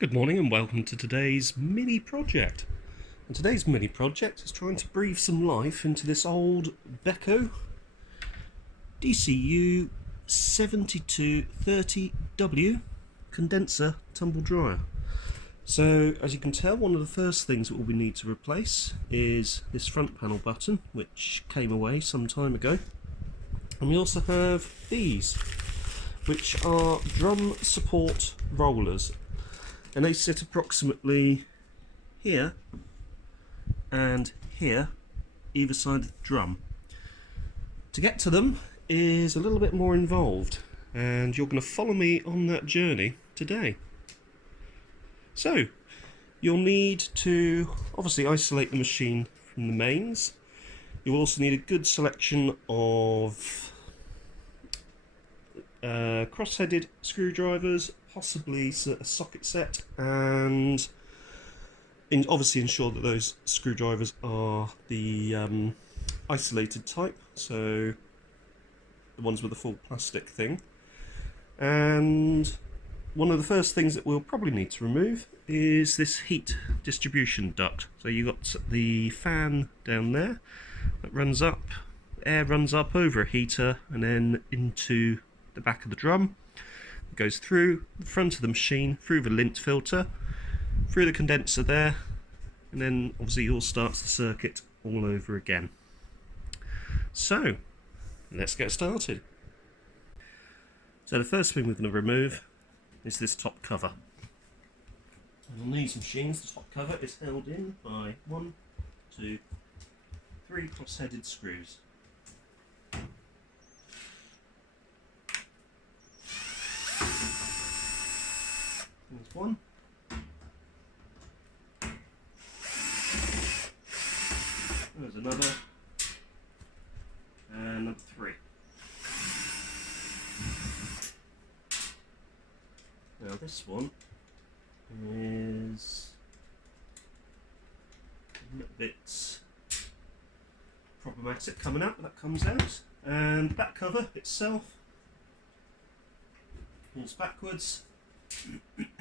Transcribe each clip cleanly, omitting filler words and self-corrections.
Good morning and welcome to today's mini project. And today's mini project is trying to breathe some life into this old Beko DCU7230W condenser tumble dryer. So as you can tell, one of the first things that we need to replace is this front panel button, which came away some time ago. And we also have these, which are drum support rollers. And they sit approximately here and here, either side of the drum. To get to them is a little bit more involved, and you're going to follow me on that journey today. So, you'll need to obviously isolate the machine from the mains. You'll also need a good selection of cross-headed screwdrivers, possibly a socket set, and obviously ensure that those screwdrivers are the isolated type, so the ones with the full plastic thing. And one of the first things that we'll probably need to remove is this heat distribution duct. So you've got the fan down there that runs up, air runs up over a heater and then into the back of the drum. It goes through the front of the machine, through the lint filter, through the condenser there, and then obviously it all starts the circuit all over again. So let's get started. So the first thing we're going to remove is this top cover. And on these machines, the top cover is held in by 1, 2, 3 cross-headed screws. There's one. There's another. And number 3. Now this one is a little bit problematic coming out, but that comes out. And that cover itself pulls backwards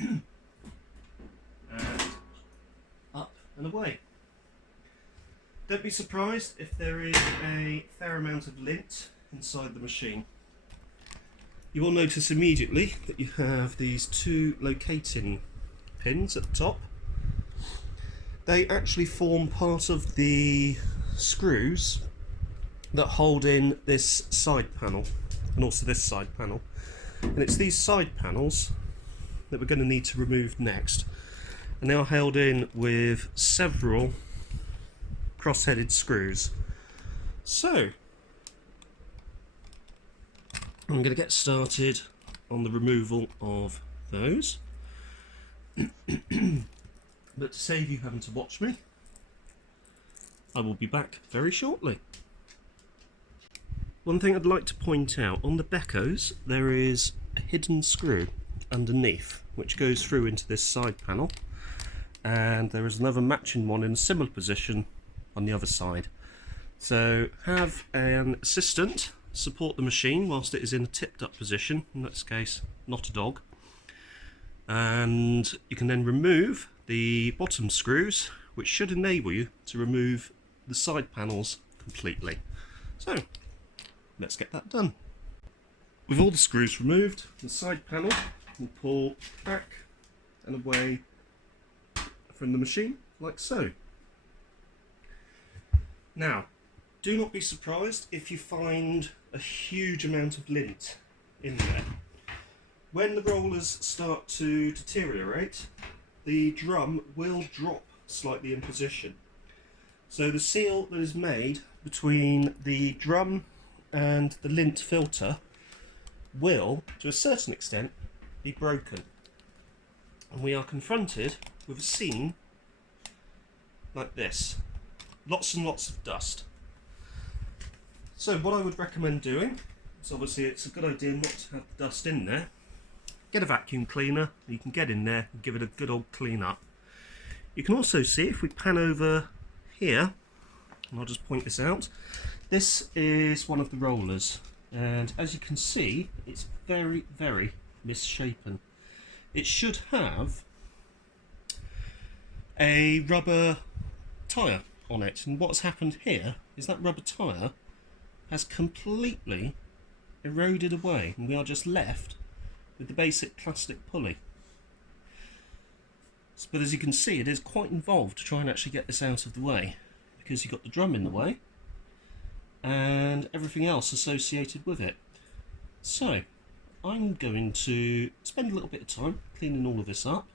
and up and away. Don't be surprised if there is a fair amount of lint inside the machine. You will notice immediately that you have these 2 locating pins at the top. They actually form part of the screws that hold in this side panel and also this side panel. And it's these side panels that we're going to need to remove next. And they are held in with several cross-headed screws. So I'm going to get started on the removal of those. But to save you having to watch me, I will be back very shortly. One thing I'd like to point out, on the Bekos there is a hidden screw underneath which goes through into this side panel, and there is another matching one in a similar position on the other side. So have an assistant support the machine whilst it is in a tipped up position, in this case not a dog, and you can then remove the bottom screws, which should enable you to remove the side panels completely. So let's get that done. With all the screws removed, the side panel will pull back and away from the machine like so. Now, do not be surprised if you find a huge amount of lint in there. When the rollers start to deteriorate, the drum will drop slightly in position. So the seal that is made between the drum and the lint filter will, to a certain extent, be broken. And we are confronted with a scene like this. Lots and lots of dust. So what I would recommend doing is, obviously it's a good idea not to have the dust in there. Get a vacuum cleaner, you can get in there and give it a good old clean up. You can also see, if we pan over here, and I'll just point this out, this is one of the rollers, and as you can see, it's very, very misshapen. It should have a rubber tyre on it, and what's happened here is that rubber tyre has completely eroded away, and we are just left with the basic plastic pulley. But as you can see, it is quite involved to try and actually get this out of the way, because you've got the drum in the way and everything else associated with it. So I'm going to spend a little bit of time cleaning all of this up,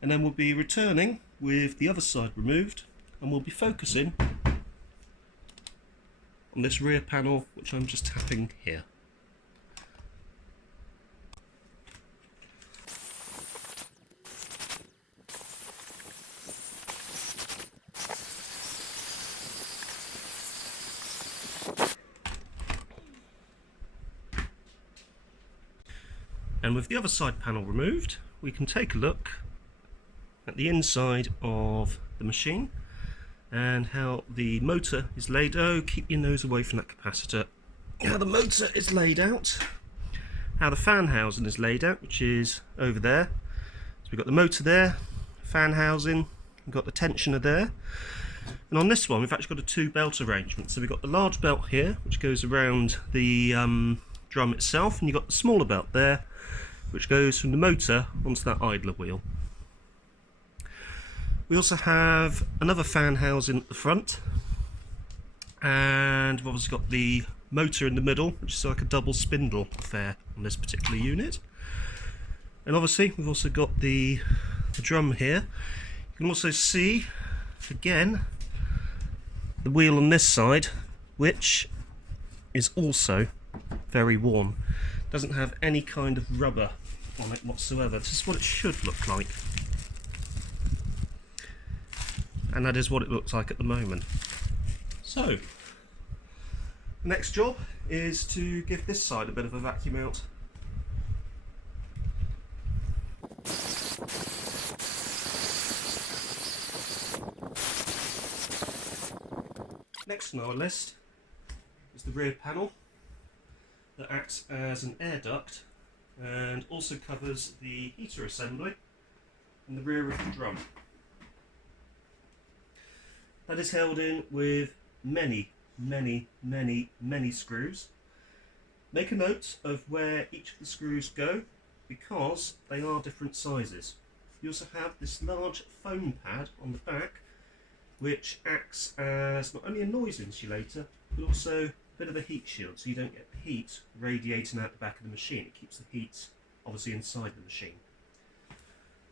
and then we'll be returning with the other side removed, and we'll be focusing on this rear panel, which I'm just tapping here. And with the other side panel removed, we can take a look at the inside of the machine and how the motor is laid. Oh, keep your nose away from that capacitor. How the motor is laid out, how the fan housing is laid out, which is over there. So we've got the motor there, fan housing, we've got the tensioner there. And on this one, we've actually got a two belt arrangement. So we've got the large belt here, which goes around the drum itself, and you've got the smaller belt there, which goes from the motor onto that idler wheel. We also have another fan housing at the front, and we've obviously got the motor in the middle, which is like a double spindle affair on this particular unit. And obviously we've also got the drum here. You can also see, again, the wheel on this side, which is also very worn. Doesn't have any kind of rubber on it whatsoever. This is what it should look like, and that is what it looks like at the moment. So the next job is to give this side a bit of a vacuum out. Next on our list is the rear panel that acts as an air duct and also covers the heater assembly in the rear of the drum. That is held in with many screws. Make a note of where each of the screws go, because they are different sizes. You also have this large foam pad on the back, which acts as not only a noise insulator, but also a bit of a heat shield, so you don't get heat radiating out the back of the machine. It keeps the heat obviously inside the machine.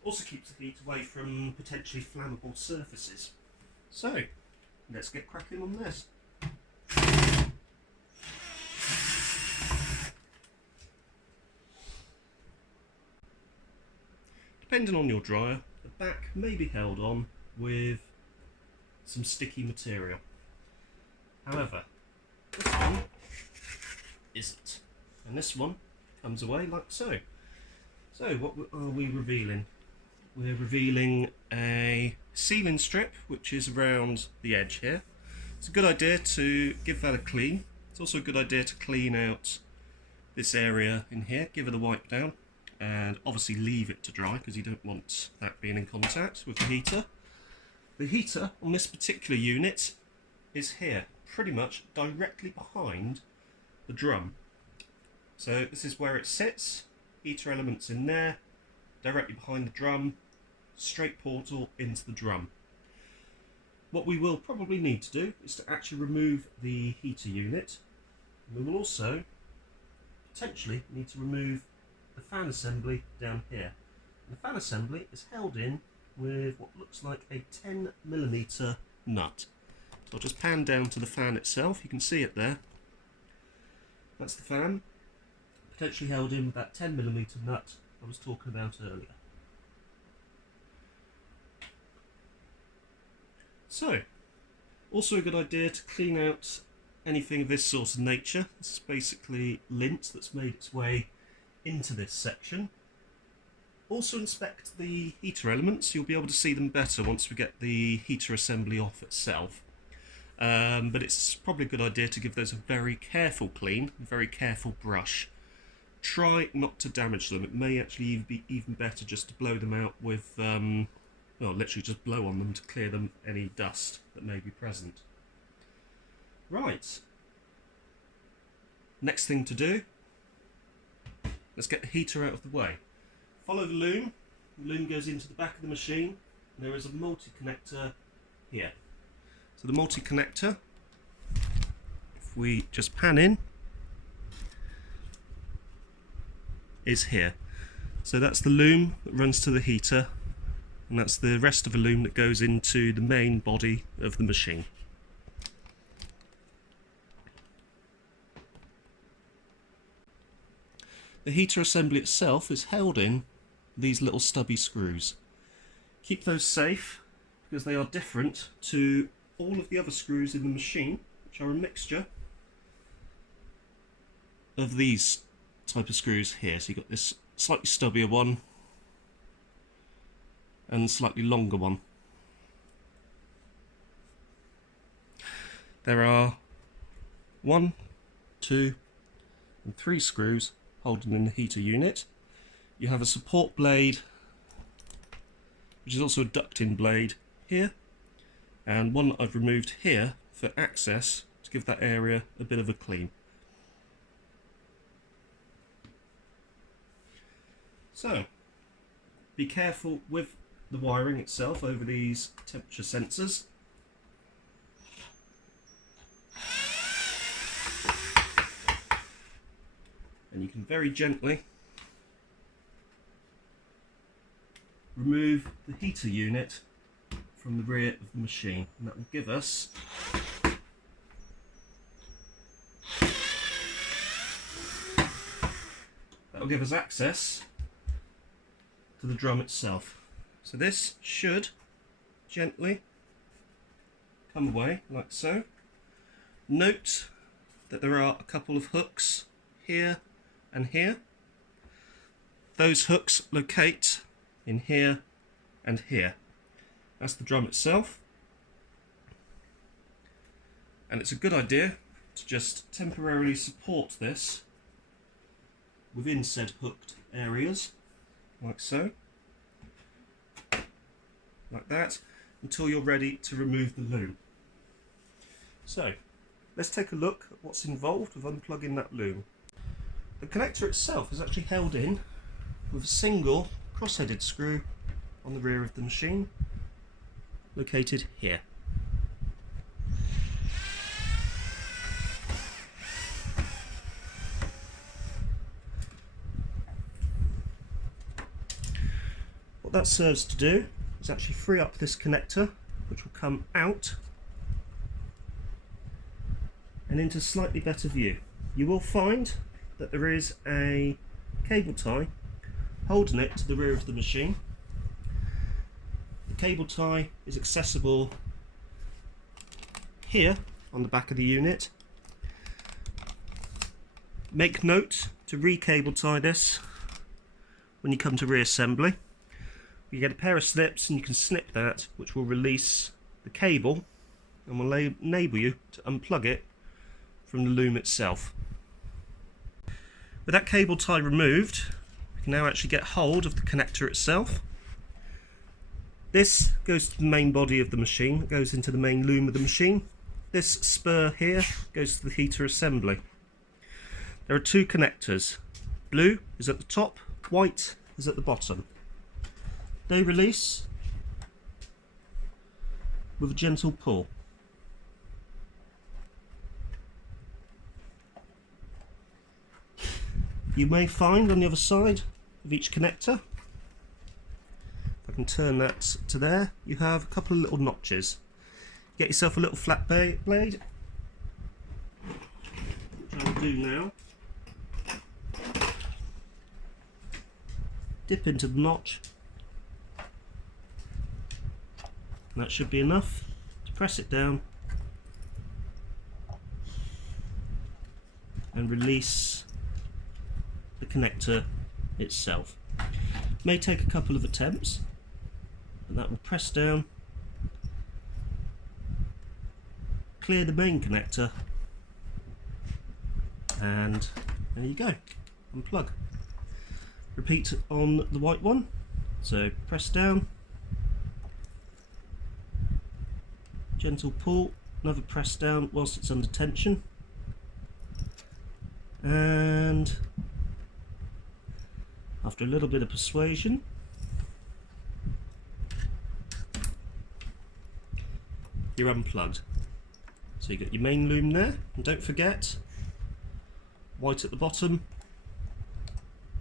Also keeps the heat away from potentially flammable surfaces. So let's get cracking on this. Depending on your dryer, the back may be held on with some sticky material. However, this one isn't, and this one comes away like so. So what are we revealing? We're revealing a sealing strip which is around the edge here. It's a good idea to give that a clean. It's also a good idea to clean out this area in here, give it a wipe down, and obviously leave it to dry because you don't want that being in contact with the heater. The heater on this particular unit is here, pretty much directly behind the drum. So this is where it sits, heater elements in there, directly behind the drum, straight portal into the drum. What we will probably need to do is to actually remove the heater unit. We will also potentially need to remove the fan assembly down here. The fan assembly is held in with what looks like a 10mm nut. So I'll just pan down to the fan itself. You can see it there. That's the fan, potentially held in with that 10mm nut I was talking about earlier. So, also a good idea to clean out anything of this sort of nature. This is basically lint that's made its way into this section. Also inspect the heater elements. You'll be able to see them better once we get the heater assembly off itself. But it's probably a good idea to give those a very careful clean, a very careful brush. Try not to damage them. It may actually be even better just to blow them out with a well, literally just blow on them to clear them any dust that may be present. Right. Next thing to do, let's get the heater out of the way. Follow the loom. The loom goes into the back of the machine. And there is a multi-connector here. So the multi-connector, if we just pan in, is here. So that's the loom that runs to the heater, and that's the rest of the loom that goes into the main body of the machine. The heater assembly itself is held in these little stubby screws. Keep those safe because they are different to all of the other screws in the machine, which are a mixture of these type of screws here. So you've got this slightly stubbier one and slightly longer one. There are 1, 2 and 3 screws holding in the heater unit. You have a support blade, which is also a ducting blade here, and one that I've removed here for access to give that area a bit of a clean. So, be careful with the wiring itself over these temperature sensors. And you can very gently remove the heater unit from the rear of the machine, and that will give us access to the drum itself. So this should gently come away like so. Note that there are a couple of hooks here and here. Those hooks locate in here and here. That's the drum itself, and it's a good idea to just temporarily support this within said hooked areas, like so, like that, until you're ready to remove the loom. So let's take a look at what's involved with unplugging that loom. The connector itself is actually held in with a single cross-headed screw on the rear of the machine, located here. What that serves to do is actually free up this connector, which will come out and into slightly better view. You will find that there is a cable tie holding it to the rear of the machine. The cable tie is accessible here on the back of the unit. Make note to re-cable tie this when you come to reassembly. You get a pair of snips and you can snip that, which will release the cable and will enable you to unplug it from the loom itself. With that cable tie removed, we can now actually get hold of the connector itself. This goes to the main body of the machine, it goes into the main loom of the machine. This spur here goes to the heater assembly. There are 2 connectors. Blue is at the top, white is at the bottom. They release with a gentle pull. You may find on the other side of each connector, if I can turn that to there, you have a couple of little notches. Get yourself a little flat blade, which I will do now. Dip into the notch, and that should be enough to press it down and release the connector itself. May take a couple of attempts, and that will press down, clear the main connector, and there you go, unplug. Repeat on the white one, so press down, gentle pull, another press down whilst it's under tension, and after a little bit of persuasion, you're unplugged. So you get your main loom there, and don't forget, white at the bottom,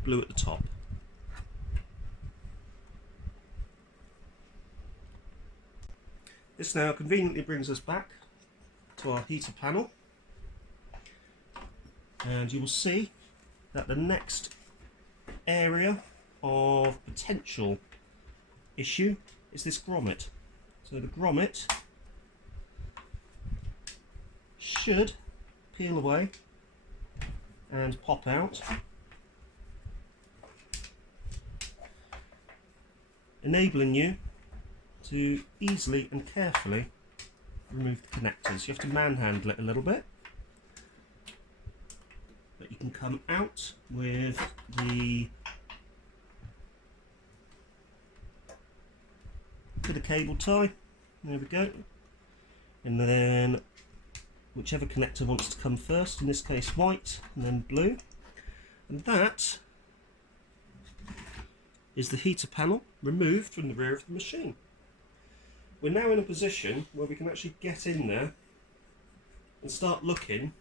blue at the top. This now conveniently brings us back to our heater panel, and you will see that the next area of potential issue is this grommet. So the grommet should peel away and pop out, enabling you to easily and carefully remove the connectors. You have to manhandle it a little bit, but you can come out with the bit of cable tie. There we go. And then whichever connector wants to come first, in this case white and then blue. And that is the heater panel removed from the rear of the machine. We're now in a position where we can actually get in there and start looking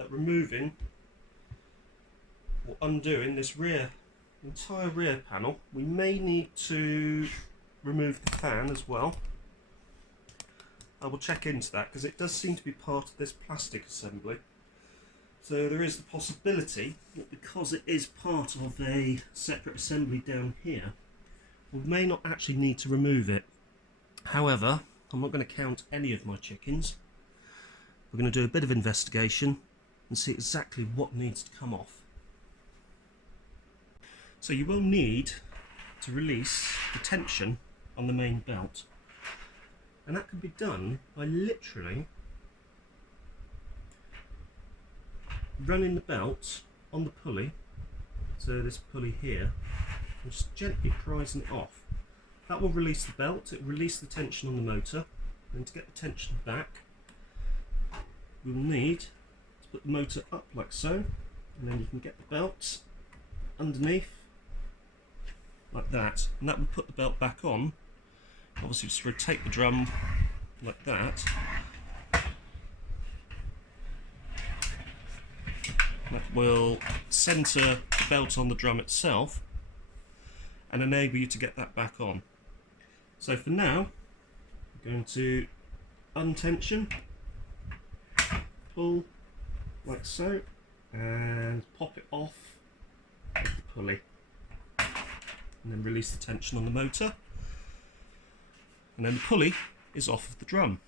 at removing or undoing this entire rear panel. We may need to remove the fan as well. I will check into that because it does seem to be part of this plastic assembly. So there is the possibility that because it is part of a separate assembly down here, we may not actually need to remove it. However, I'm not going to count any of my chickens. We're going to do a bit of investigation and see exactly what needs to come off. So you will need to release the tension on the main belt. And that can be done by literally running the belt on the pulley, so this pulley here, and just gently prising it off. That will release the belt, it will release the tension on the motor, and to get the tension back, we'll need to put the motor up like so, and then you can get the belt underneath like that, and that will put the belt back on. Obviously just rotate the drum like that. That will centre the belt on the drum itself and enable you to get that back on. So for now, I'm going to untension, pull like so, and pop it off with the pulley, and then release the tension on the motor, and then the pulley is off of the drum.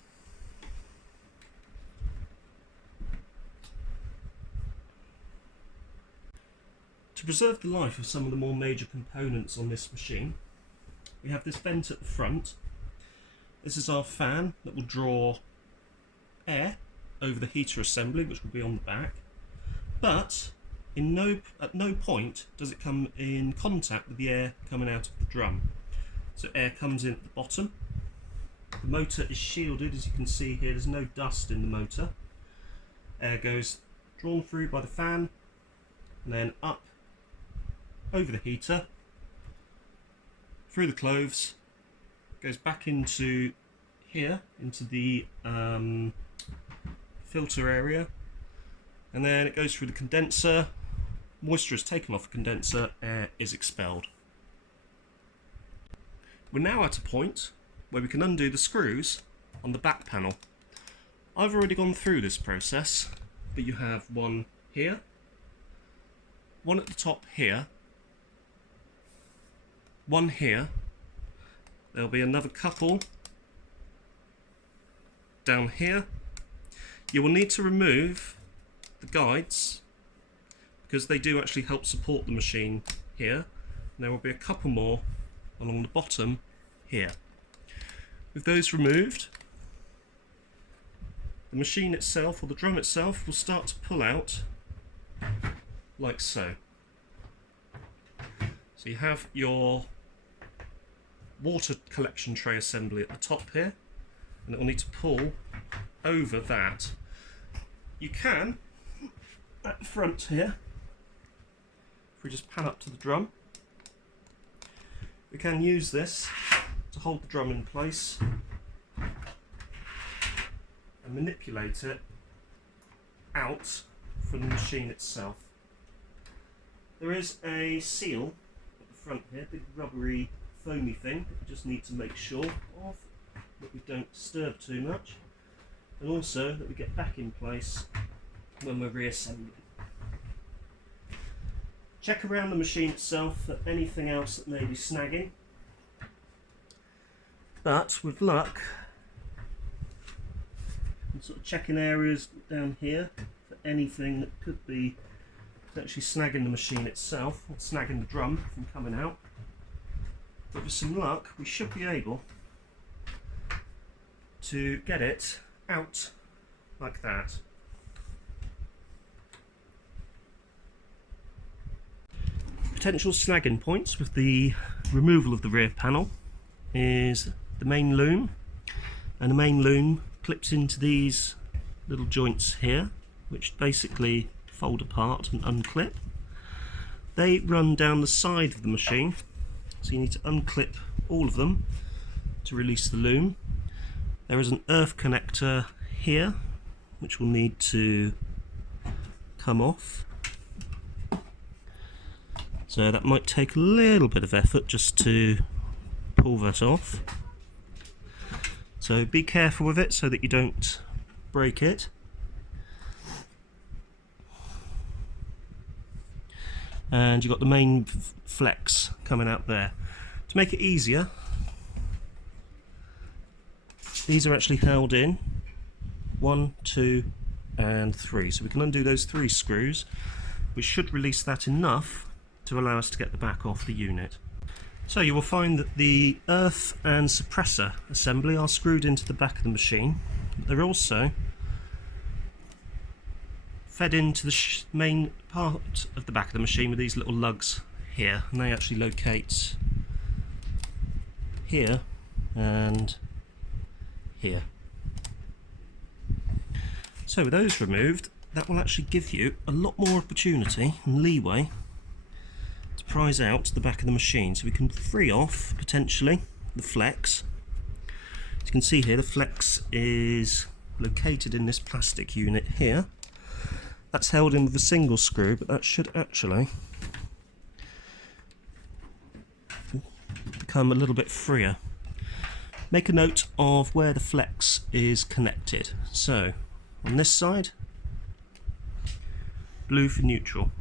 To preserve the life of some of the more major components on this machine, we have this vent at the front. This is our fan that will draw air over the heater assembly, which will be on the back, but at no point does it come in contact with the air coming out of the drum. So air comes in at the bottom. The motor is shielded, as you can see here, there's no dust in the motor. Air goes drawn through by the fan and then up over the heater, through the cloves, goes back into here, into the filter area, and then it goes through the condenser. Moisture is taken off the condenser, air is expelled. We're now at a point where we can undo the screws on the back panel. I've already gone through this process, but you have one here, one at the top here, one here, there'll be another couple down here. You will need to remove the guides because they do actually help support the machine here. And there will be a couple more along the bottom here. With those removed, the machine itself, or the drum itself, will start to pull out like so. So you have your water collection tray assembly at the top here, and it will need to pull over that. You can, at the front here, if we just pan up to the drum, we can use this to hold the drum in place and manipulate it out from the machine itself. There is a seal at the front here, big rubbery foamy thing that we just need to make sure of, that we don't disturb too much, and also that we get back in place when we're reassembling. Check around the machine itself for anything else that may be snagging, but with luck, I'm sort of checking areas down here for anything that could be actually snagging the machine itself, or snagging the drum from coming out. But with some luck, we should be able to get it out like that. Potential snagging points with the removal of the rear panel is the main loom, and the main loom clips into these little joints here, which basically fold apart and unclip. They run down the side of the machine, so you need to unclip all of them to release the loom. There is an earth connector here which will need to come off, so that might take a little bit of effort just to pull that off. So be careful with it so that you don't break it. And you've got the main flex coming out there. To make it easier, these are actually held in 1, 2 and 3, so we can undo those 3 screws, which should release that enough to allow us to get the back off the unit. So you will find that the earth and suppressor assembly are screwed into the back of the machine, but they're also fed into the main part of the back of the machine with these little lugs here, and they actually locate here and here. So with those removed, that will actually give you a lot more opportunity and leeway to prise out the back of the machine, so we can free off potentially the flex. As you can see here, the flex is located in this plastic unit here. That's held in with a single screw, but that should actually become a little bit freer. Make a note of where the flex is connected. So on this side, blue for neutral.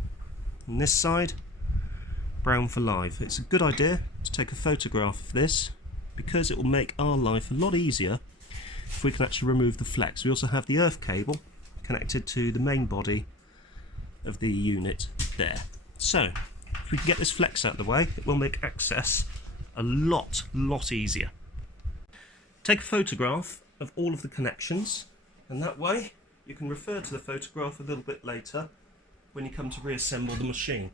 On this side, brown for live. It's a good idea to take a photograph of this because it will make our life a lot easier if we can actually remove the flex. We also have the earth cable connected to the main body of the unit there. So if we can get this flex out of the way, it will make access a lot easier. Take a photograph of all of the connections, and that way you can refer to the photograph a little bit later when you come to reassemble the machine.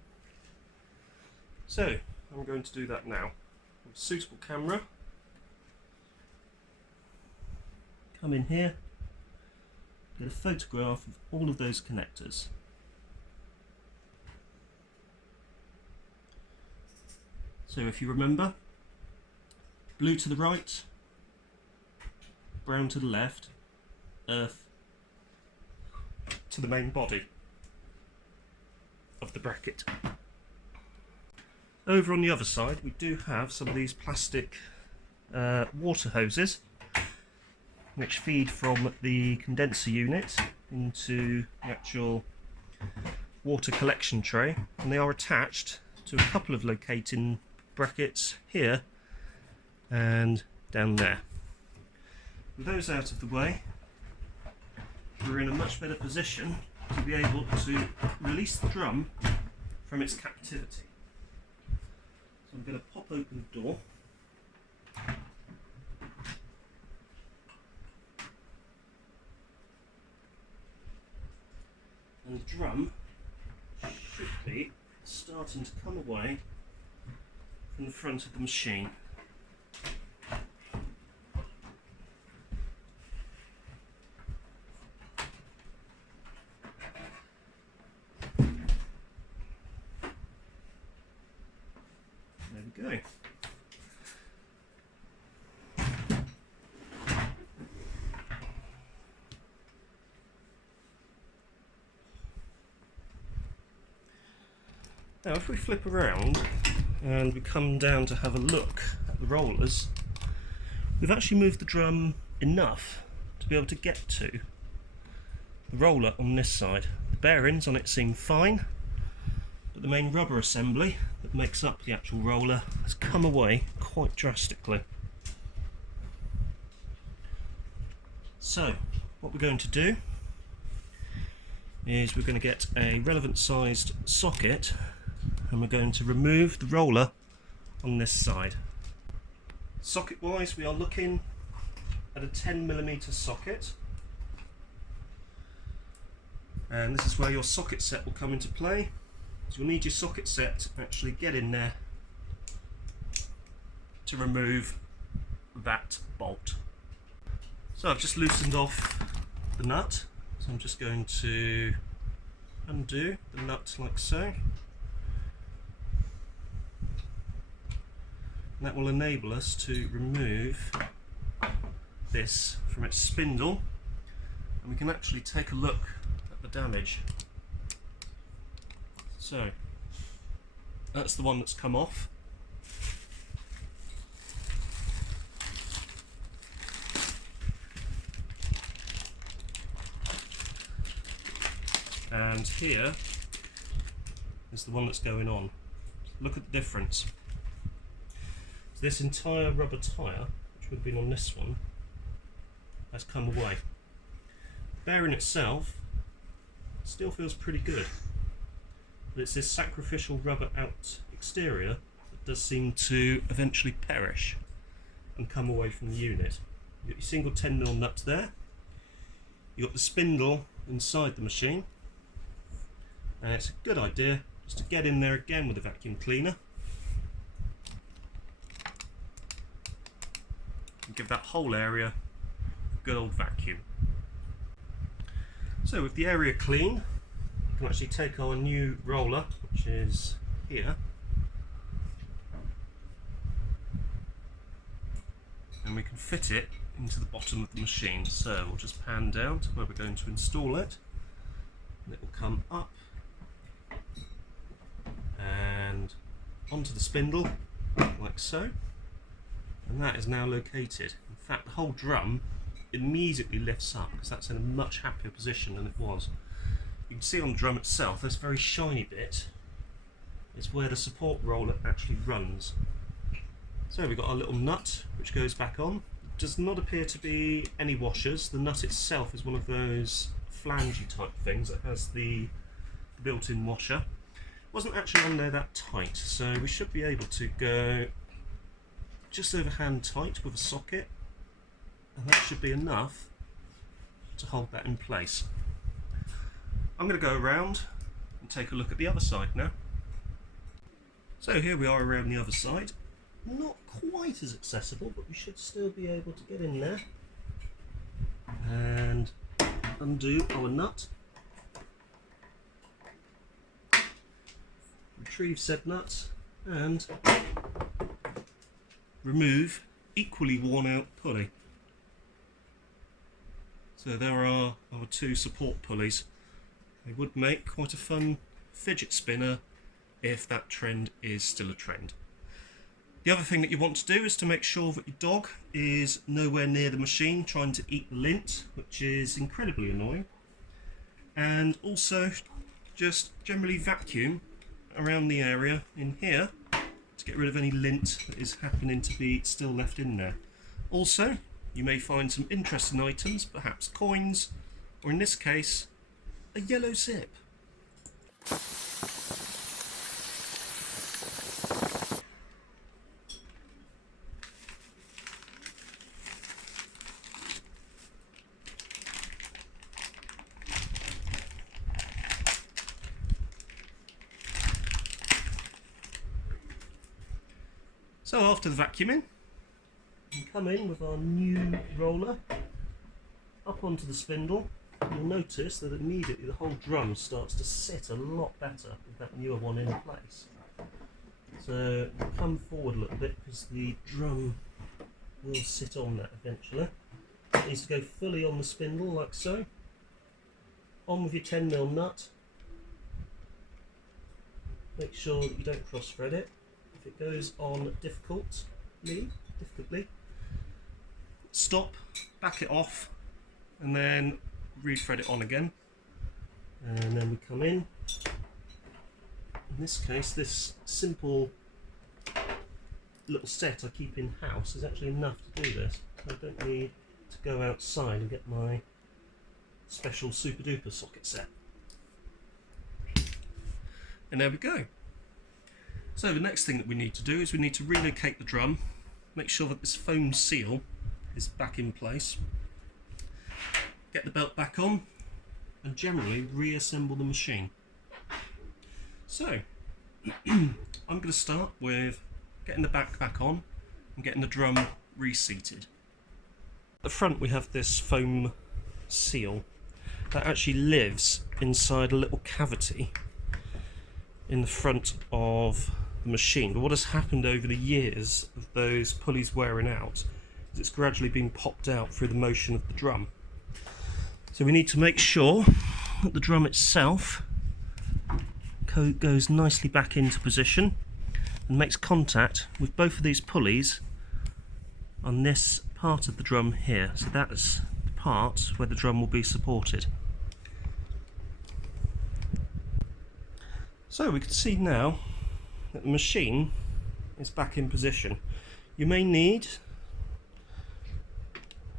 So I'm going to do that now with a suitable camera. Come in here, get a photograph of all of those connectors. So if you remember, blue to the right, brown to the left, earth to the main body of the bracket. Over on the other side, we do have some of these plastic water hoses which feed from the condenser unit into the actual water collection tray, and they are attached to a couple of locating brackets here and down there. With those out of the way, we're in a much better position to be able to release the drum from its captivity. So I'm going to pop open the door. And the drum should be starting to come away from the front of the machine. go. Now if we flip around and we come down to have a look at the rollers, we've actually moved the drum enough to be able to get to the roller on this side. The bearings on it seem fine, but the main rubber assembly that makes up the actual roller has come away quite drastically. So what we're going to do is we're going to get a relevant sized socket and we're going to remove the roller on this side. Socket wise, we are looking at a 10mm socket, and this is where your socket set will come into play. So you'll need your socket set to actually get in there to remove that bolt. So I've just loosened off the nut, so I'm just going to undo the nut like so. That will enable us to remove this from its spindle, and we can actually take a look at the damage. So that's the one that's come off. And here is the one that's going on. Look at the difference. So this entire rubber tyre, which would have been on this one, has come away. The bearing itself still feels pretty good, but it's this sacrificial rubber out exterior that does seem to eventually perish and come away from the unit. You've got your single 10mm nut there, you've got the spindle inside the machine, and it's a good idea just to get in there again with a vacuum cleaner and give that whole area a good old vacuum. So with the area clean, we can actually take our new roller, which is here, and we can fit it into the bottom of the machine. So we'll just pan down to where we're going to install it, and it will come up and onto the spindle like so, and that is now located. In fact, the whole drum immediately lifts up because that's in a much happier position than it was. You can see on the drum itself, this very shiny bit is where the support roller actually runs. So we've got our little nut which goes back on. It does not appear to be any washers. The nut itself is one of those flangey type things that has the built-in washer. It wasn't actually on there that tight, so we should be able to go just over hand tight with a socket, and that should be enough to hold that in place. I'm going to go around and take a look at the other side now. So here we are around the other side. Not quite as accessible, but we should still be able to get in there and undo our nut. Retrieve said nut and remove equally worn out pulley. So there are our two support pulleys. They would make quite a fun fidget spinner if that trend is still a trend. The other thing that you want to do is to make sure that your dog is nowhere near the machine trying to eat lint, which is incredibly annoying. And also just generally vacuum around the area in here to get rid of any lint that is happening to be still left in there. Also, you may find some interesting items, perhaps coins, or in this case, a yellow zip. So after the vacuuming, we come in with our new roller up onto the spindle. You'll notice that immediately the whole drum starts to sit a lot better with that newer one in place. So come forward a little bit because the drum will sit on that eventually. It needs to go fully on the spindle like so. On with your 10mm nut. Make sure that you don't cross thread it. If it goes on difficultly, stop, back it off, and then re-thread it on again. And then we come in. In this case, this simple little set I keep in house is actually enough to do this. So I don't need to go outside and get my special super duper socket set. And there we go. So the next thing that we need to do is we need to relocate the drum, make sure that this foam seal is back in place, get the belt back on, and generally reassemble the machine. So I'm going to start with getting the back on and getting the drum reseated. At the front we have this foam seal that actually lives inside a little cavity in the front of the machine. But what has happened over the years of those pulleys wearing out is it's gradually been popped out through the motion of the drum. So we need to make sure that the drum itself goes nicely back into position and makes contact with both of these pulleys on this part of the drum here. So that's the part where the drum will be supported. So we can see now that the machine is back in position. You may need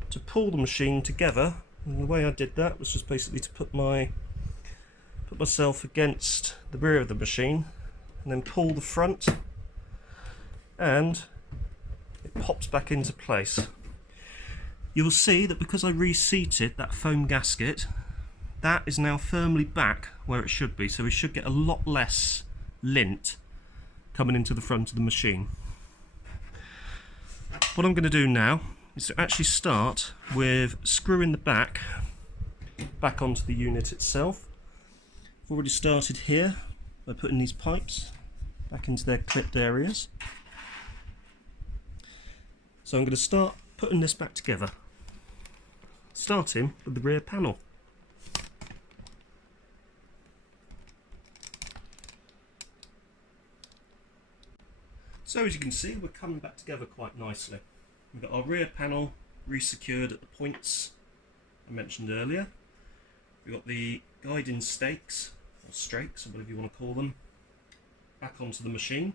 to pull the machine together, and the way I did that was just basically to put myself against the rear of the machine and then pull the front, and it pops back into place. You'll see that because I reseated that foam gasket, that is now firmly back where it should be, so we should get a lot less lint coming into the front of the machine. What I'm going to do now is to actually start with screwing the back onto the unit itself. I've already started here by putting these pipes back into their clipped areas. So I'm going to start putting this back together, starting with the rear panel. So as you can see, we're coming back together quite nicely. We've got our rear panel resecured at the points I mentioned earlier. We've got the guiding stakes, or strakes, or whatever you want to call them, back onto the machine.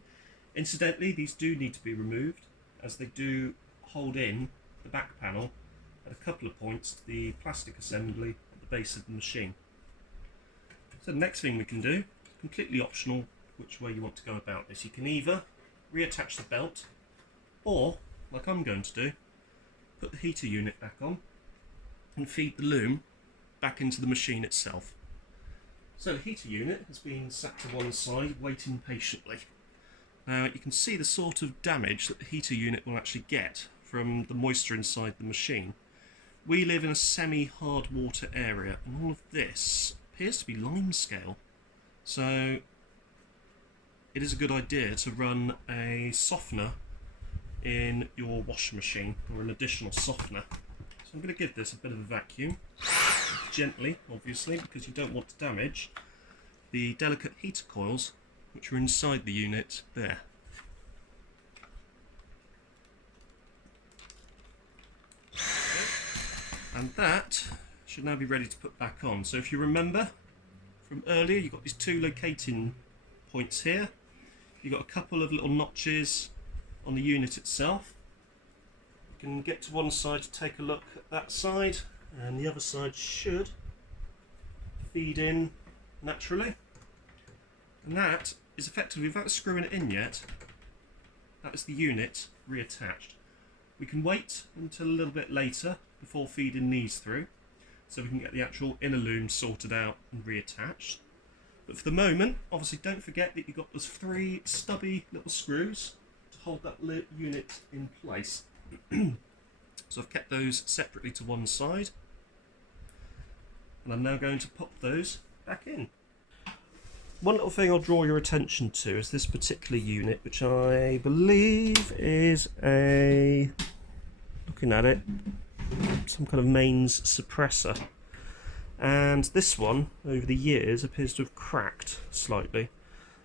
Incidentally, these do need to be removed, as they do hold in the back panel at a couple of points to the plastic assembly at the base of the machine. So the next thing we can do, completely optional which way you want to go about this. You can either reattach the belt, or, like I'm going to do, put the heater unit back on and feed the loom back into the machine itself. So the heater unit has been sat to one side waiting patiently. Now you can see the sort of damage that the heater unit will actually get from the moisture inside the machine. We live in a semi-hard water area, and all of this appears to be limescale. So it is a good idea to run a softener in your washing machine, or an additional softener. So I'm going to give this a bit of a vacuum, gently obviously, because you don't want to damage the delicate heater coils which are inside the unit there. And that should now be ready to put back on. So if you remember from earlier, you've got these two locating points here. You've got a couple of little notches on the unit itself. You can get to one side to take a look at that side, and the other side should feed in naturally. And that is effectively, without screwing it in yet, that is the unit reattached. We can wait until a little bit later before feeding these through, so we can get the actual inner loom sorted out and reattached. But for the moment, obviously don't forget that you've got those 3 stubby little screws to hold that unit in place. So I've kept those separately to one side, and I'm now going to pop those back in. one little thing I'll draw your attention to is this particular unit, which I believe is looking at it, some kind of mains suppressor. And this one, over the years, appears to have cracked slightly.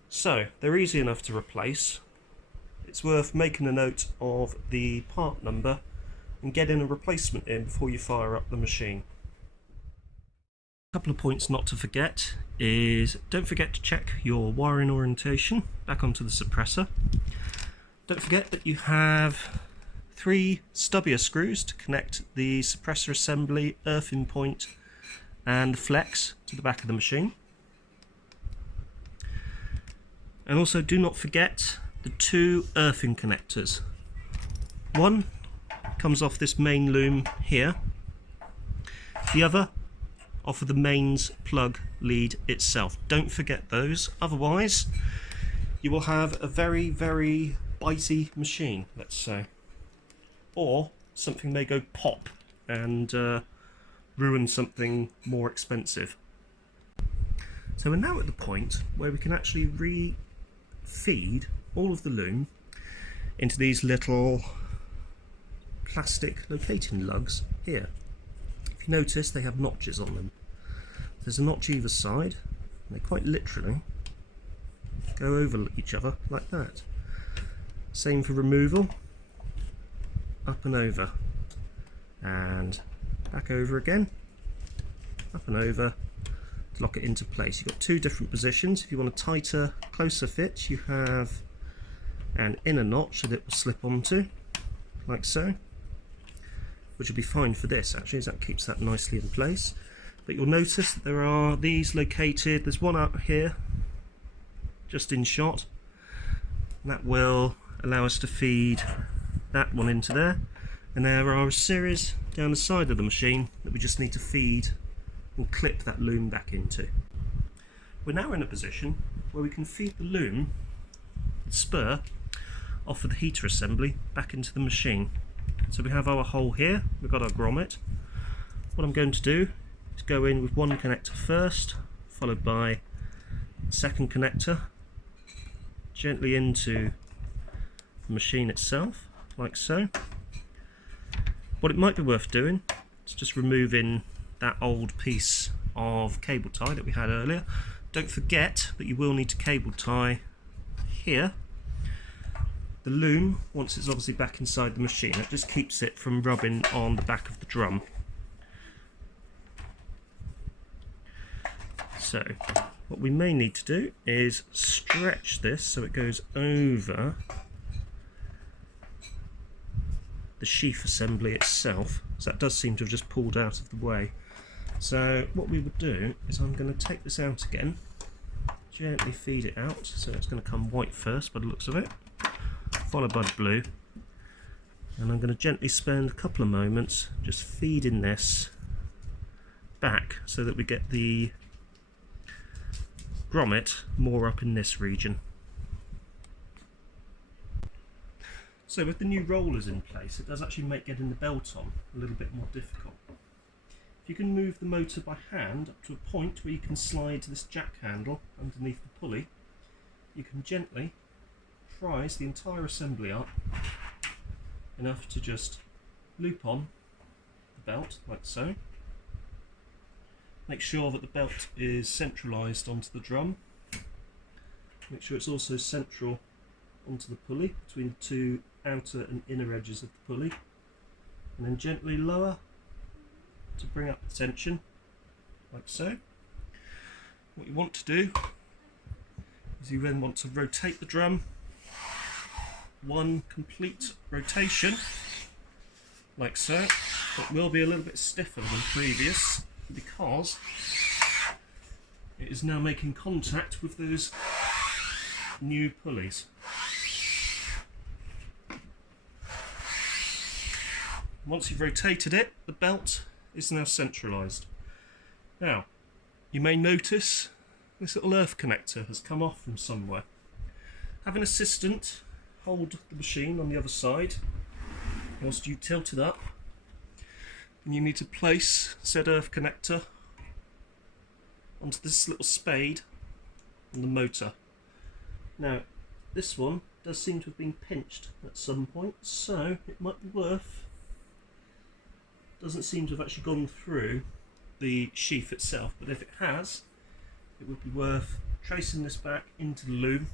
So, they're easy enough to replace. It's worth making a note of the part number and getting a replacement in before you fire up the machine. A couple of points not to forget is, don't forget to check your wiring orientation back onto the suppressor. Don't forget that you have 3 stubbier screws to connect the suppressor assembly, earthing point and flex to the back of the machine. And also do not forget the 2 earthing connectors. One comes off this main loom here, the other off of the mains plug lead itself. Don't forget those, otherwise you will have a very, very bitey machine, let's say. Or something may go pop and ruin something more expensive. So we're now at the point where we can actually re-feed all of the loom into these little plastic locating lugs here. If you notice, they have notches on them. There's a notch either side, and they quite literally go over each other like that. Same for removal, up and over, and back over again, up and over, to lock it into place. You've got 2 different positions. If you want a tighter, closer fit, you have an inner notch that it will slip onto, like so, which will be fine for this actually, as that keeps that nicely in place. But you'll notice that there are these located, there's one out here, just in shot, and that will allow us to feed that one into there. And there are a series down the side of the machine that we just need to feed and clip that loom back into. We're now in a position where we can feed the loom, the spur, off of the heater assembly back into the machine. So we have our hole here, we've got our grommet. What I'm going to do is go in with one connector first, followed by the second connector, gently into the machine itself, like so. What it might be worth doing is just removing that old piece of cable tie that we had earlier. Don't forget that you will need to cable tie here the loom once it's obviously back inside the machine. It just keeps it from rubbing on the back of the drum. So what we may need to do is stretch this so it goes over the sheath assembly itself, so that does seem to have just pulled out of the way. So what we would do is I'm going to take this out again, gently feed it out, so it's going to come white first by the looks of it, followed by the blue, and I'm going to gently spend a couple of moments just feeding this back so that we get the grommet more up in this region. So with the new rollers in place, it does actually make getting the belt on a little bit more difficult. If you can move the motor by hand up to a point where you can slide this jack handle underneath the pulley, you can gently prise the entire assembly up enough to just loop on the belt like so. Make sure that the belt is centralised onto the drum. Make sure it's also central onto the pulley between the 2 outer and inner edges of the pulley, and then gently lower to bring up the tension like so. What you want to do is you then want to rotate the drum one complete rotation like so. It will be a little bit stiffer than previous because it is now making contact with those new pulleys. Once you've rotated it, the belt is now centralised. Now, you may notice this little earth connector has come off from somewhere. Have an assistant hold the machine on the other side whilst you tilt it up, and you need to place said earth connector onto this little spade on the motor. Now this one does seem to have been pinched at some point, so it might be worth, doesn't seem to have actually gone through the sheath itself, but if it has, it would be worth tracing this back into the loom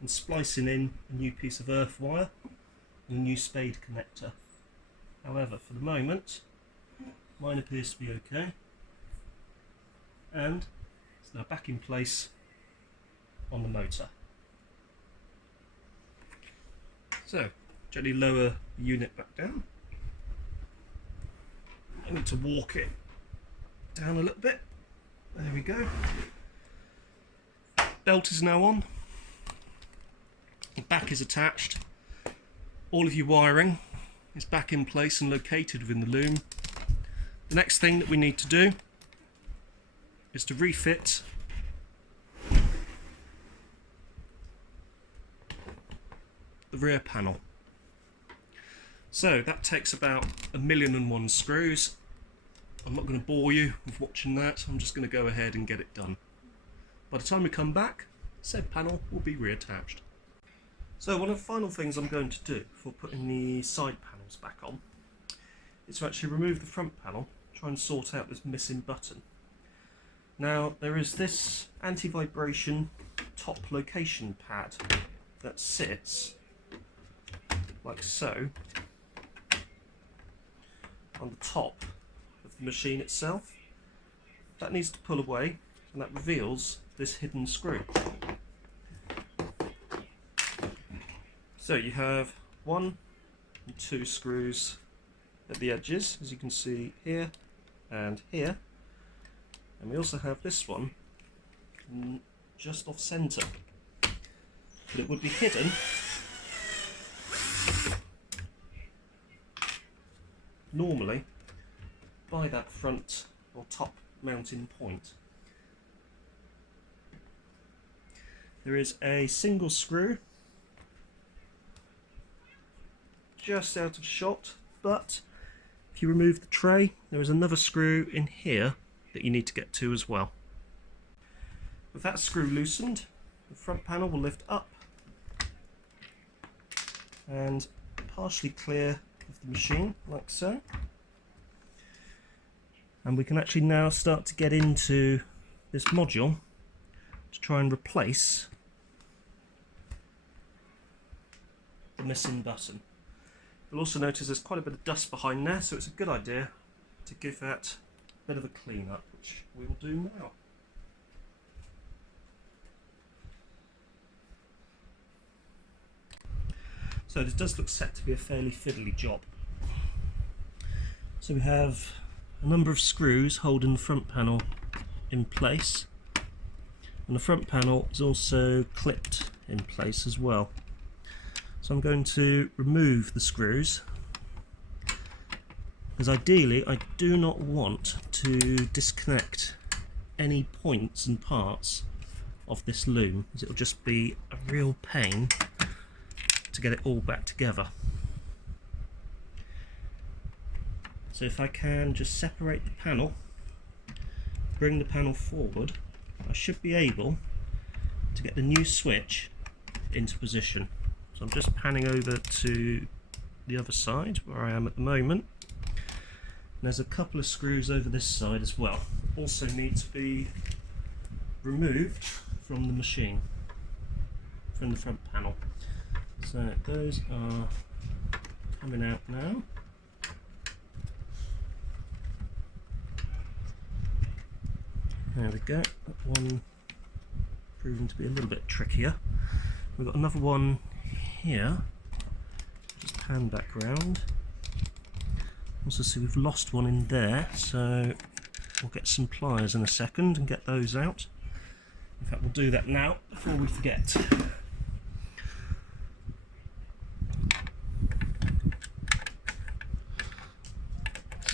and splicing in a new piece of earth wire and a new spade connector. However, for the moment, mine appears to be okay, and it's now back in place on the motor. So, gently lower the unit back down. I need to walk it down a little bit. There we go. Belt is now on. The back is attached. All of your wiring is back in place and located within the loom. The next thing that we need to do is to refit the rear panel. So that takes about 1,000,001 screws. I'm not going to bore you with watching that, I'm just going to go ahead and get it done. By the time we come back, said panel will be reattached. So one of the final things I'm going to do before putting the side panels back on is to actually remove the front panel, try and sort out this missing button. Now there is this anti-vibration top location pad that sits like so on the top of the machine itself. That needs to pull away, and that reveals this hidden screw. So you have 1 and 2 screws at the edges, as you can see here and here, and we also have this one just off centre, but it would be hidden normally by that front or top mounting point. There is a single screw just out of shot, but if you remove the tray, there is another screw in here that you need to get to as well. With that screw loosened, the front panel will lift up and partially clear of the machine, like so. And we can actually now start to get into this module to try and replace the missing button. You'll also notice there's quite a bit of dust behind there, so it's a good idea to give that a bit of a clean up, which we will do now. So this does look set to be a fairly fiddly job. So we have a number of screws holding the front panel in place, and the front panel is also clipped in place as well. So I'm going to remove the screws, because ideally I do not want to disconnect any points and parts of this loom, as it will just be a real pain to get it all back together. So if I can just separate the panel, bring the panel forward, I should be able to get the new switch into position. So I'm just panning over to the other side where I am at the moment. And there's a couple of screws over this side as well. Also need to be removed from the machine, from the front panel. So those are coming out now. There we go. That one proving to be a little bit trickier. We've got another one here. Just pan back round. Also see we've lost one in there, so we'll get some pliers in a second and get those out. In fact, we'll do that now before we forget.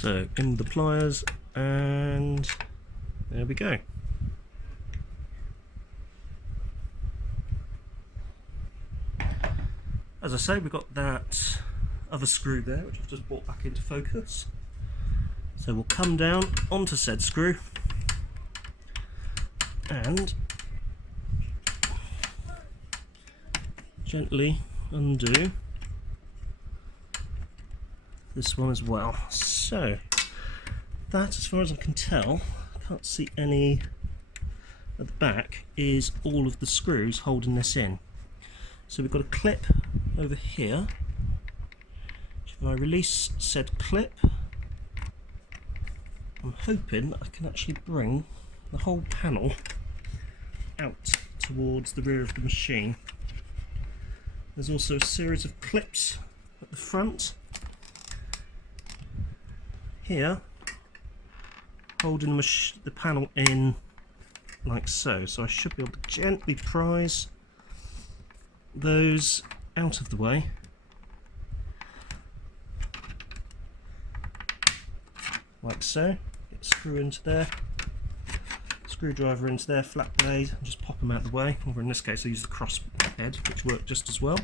So in the pliers, and there we go. As I say, we've got that other screw there, which I've just brought back into focus. So we'll come down onto said screw and gently undo this one as well. So that, as far as I can tell, I can't see any at the back, is all of the screws holding this in. So we've got a clip over here. If I release said clip, I'm hoping that I can actually bring the whole panel out towards the rear of the machine. There's also a series of clips at the front here, holding the panel in like so. So I should be able to gently prise those out of the way. Like so. Get a screw into there, screwdriver into there, flat blade, and just pop them out of the way. Or in this case I use the cross head, which worked just as well.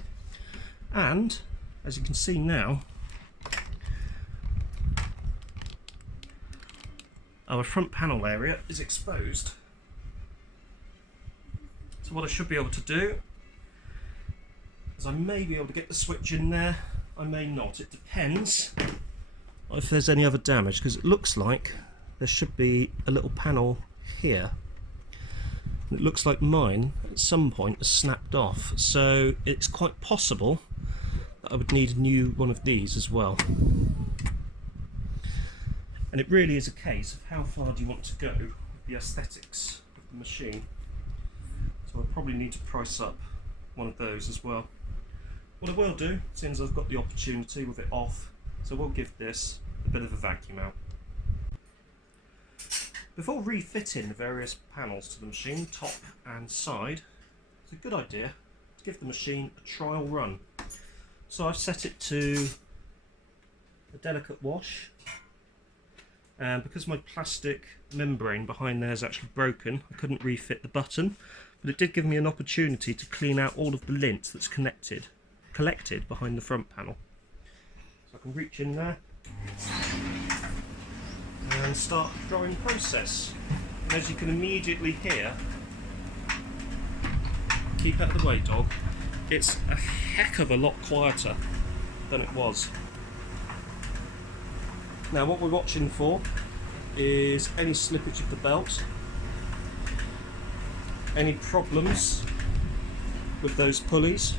And as you can see now, our front panel area is exposed. So what I should be able to do is I may be able to get the switch in there, I may not, it depends if there's any other damage, because it looks like there should be a little panel here. It looks like mine at some point has snapped off, so it's quite possible that I would need a new one of these as well. And it really is a case of how far do you want to go with the aesthetics of the machine. So I probably need to price up one of those as well. What I will do, since I've got the opportunity with it off, so we'll give this a bit of a vacuum out. Before refitting the various panels to the machine, top and side, it's a good idea to give the machine a trial run. So I've set it to a delicate wash, and because my plastic membrane behind there is actually broken, I couldn't refit the button, but it did give me an opportunity to clean out all of the lint that's collected behind the front panel. So I can reach in there and start the drying process. And as you can immediately hear, keep out of the way dog, it's a heck of a lot quieter than it was. Now what we're watching for is any slippage of the belt, any problems with those pulleys.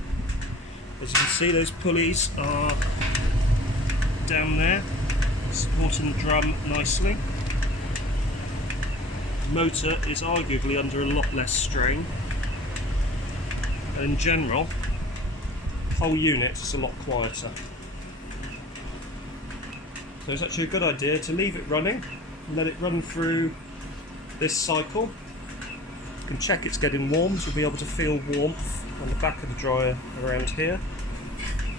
As you can see, those pulleys are down there, supporting the drum nicely. The motor is arguably under a lot less strain, and in general, the whole unit is a lot quieter. So it's actually a good idea to leave it running and let it run through this cycle. You can check it's getting warm, so you'll be able to feel warmth on the back of the dryer around here.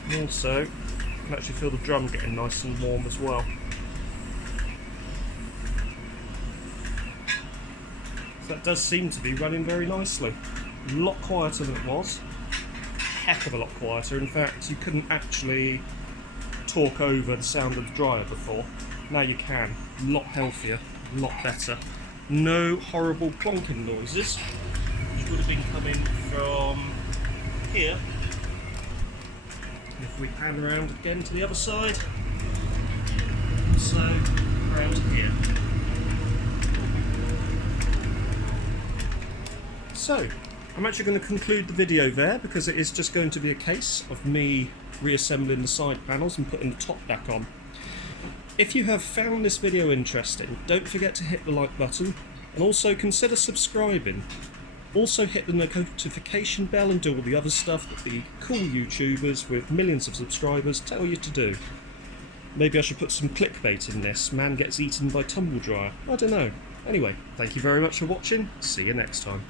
And also, you can actually feel the drum getting nice and warm as well. So that does seem to be running very nicely. A lot quieter than it was. A heck of a lot quieter. In fact, you couldn't actually talk over the sound of the dryer before. Now you can. A lot healthier, a lot better. No horrible clonking noises, which would have been coming from here. And if we pan around again to the other side, so around here. So, I'm actually going to conclude the video there, because it is just going to be a case of me reassembling the side panels and putting the top back on. If you have found this video interesting, don't forget to hit the like button and also consider subscribing. Also hit the notification bell and do all the other stuff that the cool YouTubers with millions of subscribers tell you to do. Maybe I should put some clickbait in this, man gets eaten by tumble dryer, I don't know. Anyway, thank you very much for watching, see you next time.